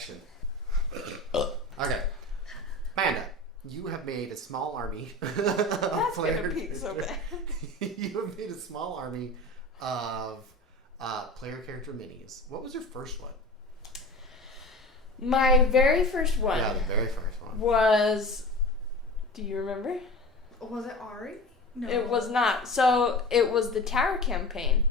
reaction. Okay. Manda, you have made a small army That's gonna peak so bad. You have made a small army of player character minis. What was your first one? My very first one. Yeah, the very first one. Was... Do you remember? Was it Ari? No. It was not. So, it was the Tower campaign.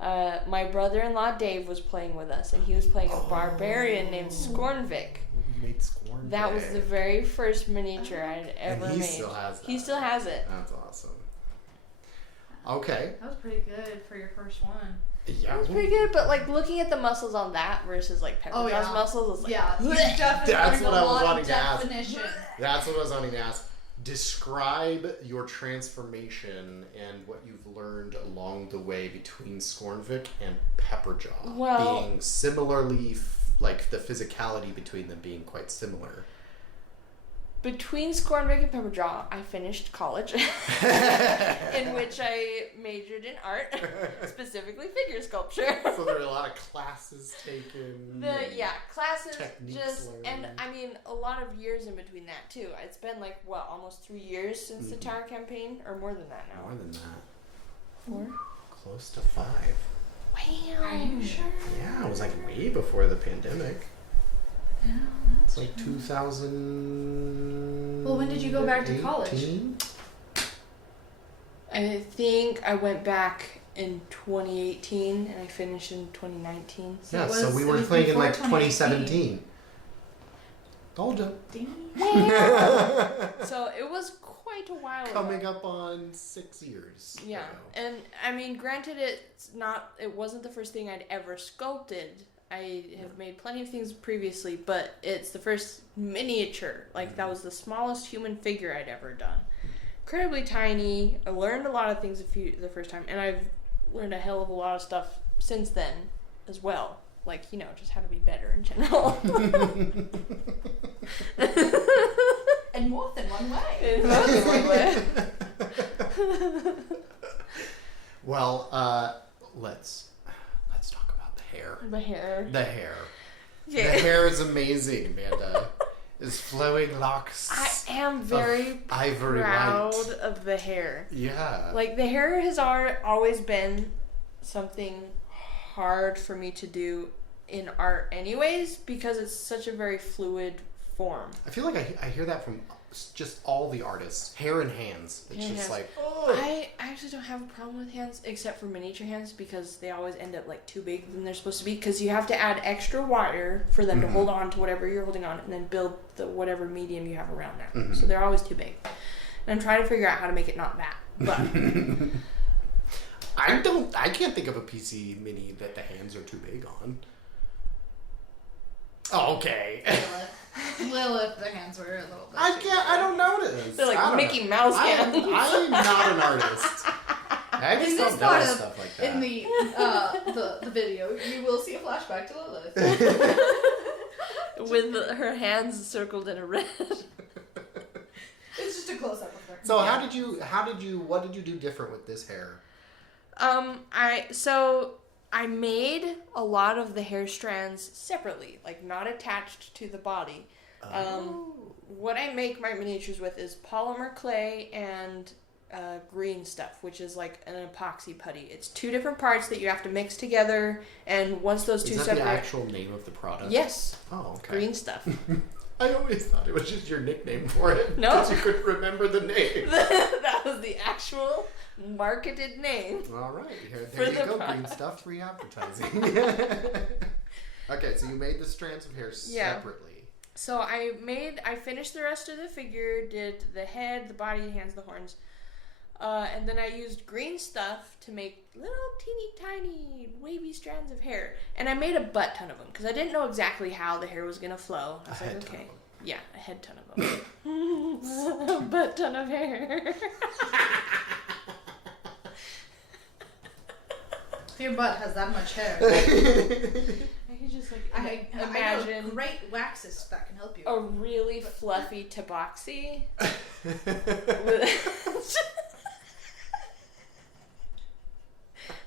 My brother-in-law Dave was playing with us, and he was playing a barbarian named Scornvik. We made Scornvik. That was the very first miniature I'd ever made. And he still has that. He still has it. That's awesome. Okay. That was pretty good for your first one. Yeah. It was pretty good, but like looking at the muscles on that versus like Pepperjaw's muscles was like... Yeah, you definitely That's learned what a I was lot wanting of to ask. definition. That's what I was wanting to ask. Describe your transformation and what you've learned along the way between Scornvik and Pepperjaw. Well, being similarly, like the physicality between them being quite similar. Between Scornvik and Pepperjaw, I finished college, in which I majored in art, specifically figure sculpture. So there are a lot of classes taken. Classes techniques learned. and I mean a lot of years in between that too. It's been like almost 3 years since the Tower campaign, or more than that now. More than that. 4? Close to 5. Wow. Are you sure? Yeah, it was like way before the pandemic. Yeah, It's like 2000. Well, when did you go back to college? I think I went back in 2018 and I finished in 2019. Yeah, it so was- we it were was playing in before like 2018. 2017. Told you. So it was quite a while Coming ago. up on 6 years. Yeah, ago. and I mean, granted, it wasn't the first thing I'd ever sculpted. I have made plenty of things previously, but it's the first miniature. Like, that was the smallest human figure I'd ever done. Incredibly tiny. I learned a lot of things the first time, and I've learned a hell of a lot of stuff since then as well. Like, just how to be better in general. And more than one way. In more than one way. Well, let's talk about the hair. The hair. The hair. Okay. The hair is amazing, Amanda. Is flowing locks. I am very ivory proud white. of the hair. Yeah. Like, the hair has always been something hard for me to do in art anyways, because it's such a very fluid form. I feel like I hear that from just all the artists. Hair and hands. It's Hair and just hands. like, oh. I actually don't have a problem with hands, except for miniature hands, because they always end up like too big than they're supposed to be, because you have to add extra wire for them to hold on to whatever you're holding on, and then build the whatever medium you have around there. So they're always too big. And I'm trying to figure out how to make it not that. But I can't think of a PC mini that the hands are too big on. Oh, okay. Lilith, the hands were a little bit. I don't notice. they're I like don't Mickey know. Mouse hands. I'm not an artist. I just In don't this part notice of stuff like that. in the video, you will see a flashback to Lilith. with her hands circled in a red. It's just a close up of her. So what did you do different with this hair? I made a lot of the hair strands separately, like not attached to the body. What I make my miniatures with is polymer clay and green stuff, which is like an epoxy putty. It's 2 different parts that you have to mix together, and once those two Is that separate... the actual name of the product? Yes. Oh, okay. Green stuff. I always thought it was just your nickname for it. No. Because you couldn't remember the name. That was the actual marketed name. All right. There For you the go. product. Green stuff, free advertising. Okay, so you made the strands of hair separately. So I finished the rest of the figure, did the head, the body, the hands, the horns. And then I used green stuff to make little teeny tiny wavy strands of hair. And I made a butt ton of them because I didn't know exactly how the hair was going to flow. I was like, okay. Yeah, a head ton of them. A butt ton of hair. Your butt has that much hair. I could just I imagine know great waxes that can help you. a really fluffy tabaxi.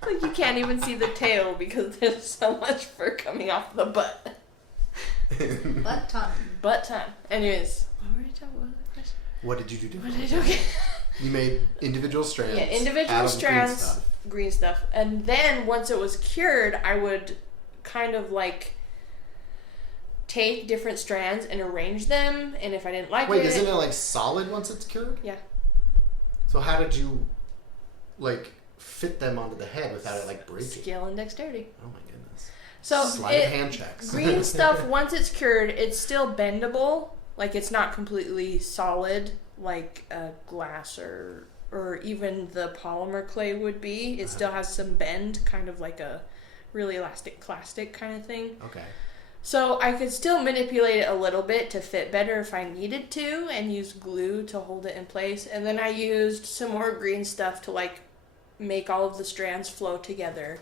Like, you can't even see the tail because there's so much fur coming off the butt. Butt ton. Anyways, what was the question? What did you do What differently? did I do? Okay. You made individual strands. Yeah, individual out of strands, green stuff. And then once it was cured, I would kind of like take different strands and arrange them. And if I didn't like Wait, isn't it like solid once it's cured? Yeah. So how did you like fit them onto the head without it like breaking? Skill and dexterity. Oh my goodness. So Sleight of hand checks. Green stuff, once it's cured, it's still bendable. Like it's not completely solid like glass or even the polymer clay would be. It still has some bend, kind of like a really elastic plastic kind of thing. Okay. So I could still manipulate it a little bit to fit better if I needed to, and use glue to hold it in place. And then I used some more green stuff to like make all of the strands flow together,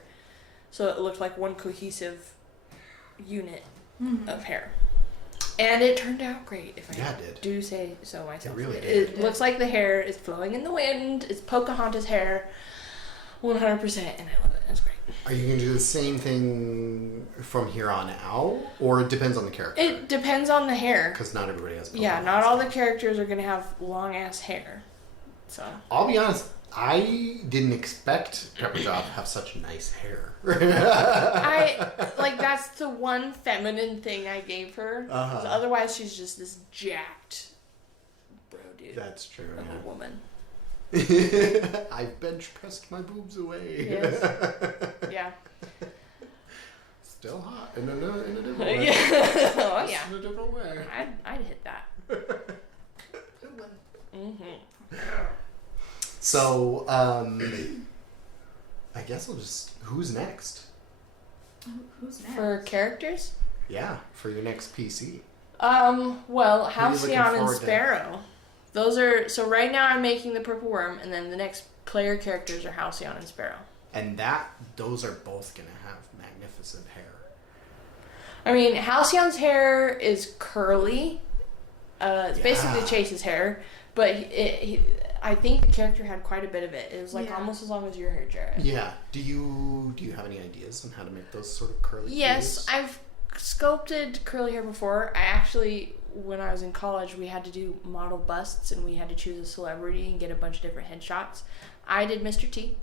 so it looked like one cohesive unit of hair. And it turned out great, if I do say so myself. It really did. It looks like the hair is flowing in the wind. It's Pocahontas hair, 100%, and I love it. It's great. Are you going to do the same thing from here on out? Or it depends on the character? It depends on the hair. Because not everybody has Pokemon. Yeah, not all the characters are going to have long-ass hair. So I'll be honest, I didn't expect Pepperjaw to have such nice hair. that's the one feminine thing I gave her. 'Cause otherwise, she's just this jacked bro dude. That's true. Of a woman. I've bench pressed my boobs away. Yes. Yeah. Still hot in a different way. Yeah. Oh yeah. In a different way. I'd hit that. Mm-hmm. So, I guess I'll just. Who's next? Who's next? For characters? Yeah, for your next PC. Well, Who are you looking Halcyon and forward to? Sparrow. Those are so. Right now, I'm making the Purple Worm, and then the next player characters are Halcyon and Sparrow. And those are both gonna have magnificent hair. I mean, Halcyon's hair is curly. It's basically Chase's hair, but I think the character had quite a bit of it. It was like almost as long as your hair, Jared. Yeah. Do you have any ideas on how to make those sort of curly? Yes, cuties? I've sculpted curly hair before. I actually, when I was in college, we had to do model busts, and we had to choose a celebrity and get a bunch of different headshots. I did Mr. T.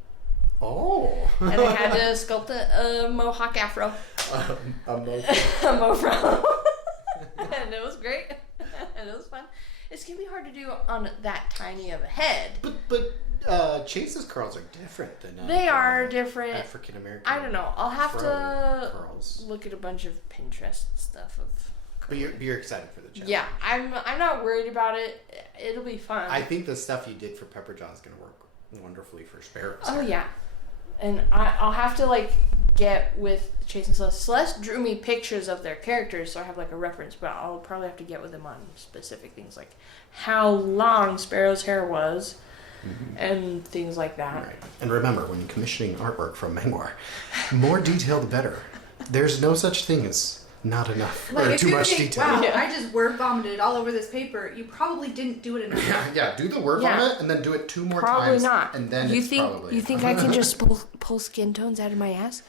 Oh. And I had to sculpt a mohawk afro. A mofro. A mofro. And it was great. And it was fun. It's going to be hard to do on that tiny of a head. But Chase's curls are different than they are different. African American. I don't know. I'll have to curls. look at a bunch of Pinterest stuff of. But you're excited for the challenge. Yeah, I'm not worried about it. It'll be fun. I think the stuff you did for Pepperjaw is going to work wonderfully for Sparrows. Oh yeah, and I'll have to get with Chase and Celeste. Celeste drew me pictures of their characters, so I have a reference. But I'll probably have to get with them on specific things like how long Sparrow's hair was, and things like that. Right. And remember, when commissioning artwork from Mangwar, more detail the better. There's no such thing as not enough or if too you much think, detail. Wow, Yeah. I just word vomited all over this paper. You probably didn't do it enough. Yeah, do the word vomit and then do it 2 more Probably times. not. And then you it's think probably... you think I can just pull skin tones out of my ass?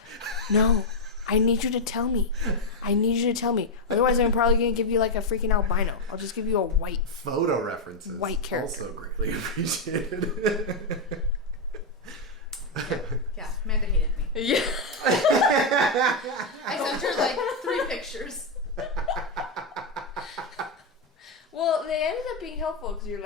No, I need you to tell me. Otherwise, I'm probably gonna give you a freaking albino. I'll just give you a white. Photo references. White character. Also greatly appreciated. Yeah, Manda hated me. Yeah. I sent her 3 pictures. Well, they ended up being helpful because you're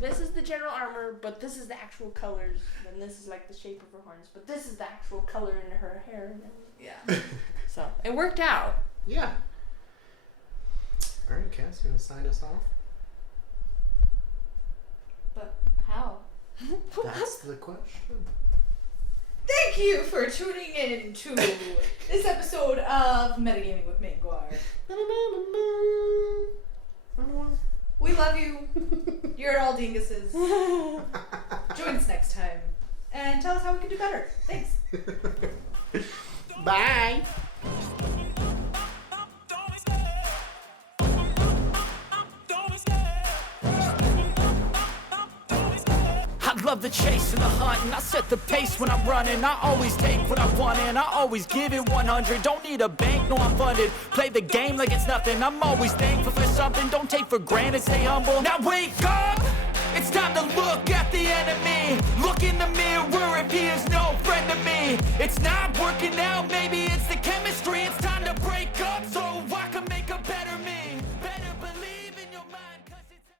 this is the general armor, but this is the actual colors, and this is the shape of her horns, but this is the actual color in her hair. Yeah. So it worked out. Yeah. All right, Cass, you want to sign us off? But how? That's the question. Thank you for tuning in to this episode of Metagaming with Mangwar. We love you. You're all dinguses. Join us next time and tell us how we can do better. Thanks. Bye. love the chase and the hunt, and I set the pace when I'm running. I always take what I want and I always give it 100. Don't need a bank, no I'm funded. Play the game like it's nothing. I'm always thankful for something. Don't take for granted, stay humble. Now wake up! It's time to look at the enemy. Look in the mirror if he is no friend to me. It's not working out, maybe it's the chemistry. It's